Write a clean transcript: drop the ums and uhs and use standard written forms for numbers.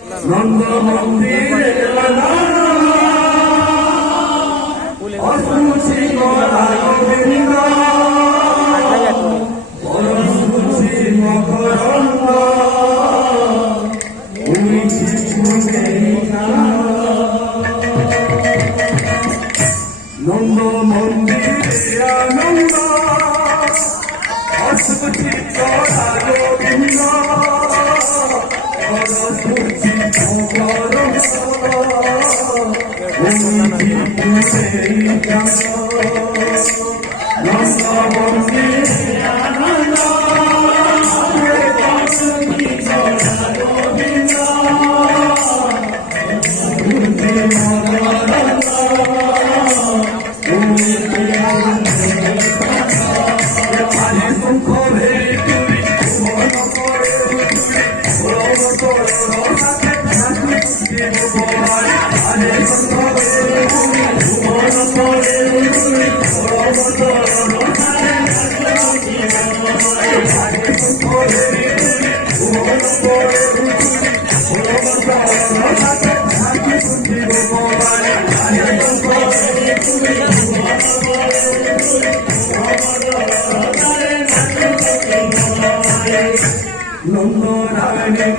নন্দ মন্দিরে অসুচি গলা গোবিন্দ অসুচি মকরন্দ নন্দ মন্দিরে আনন্দ অসুচি গলা গোবিন্দ অসুচি মকরন্দ নন্দনারায়ণ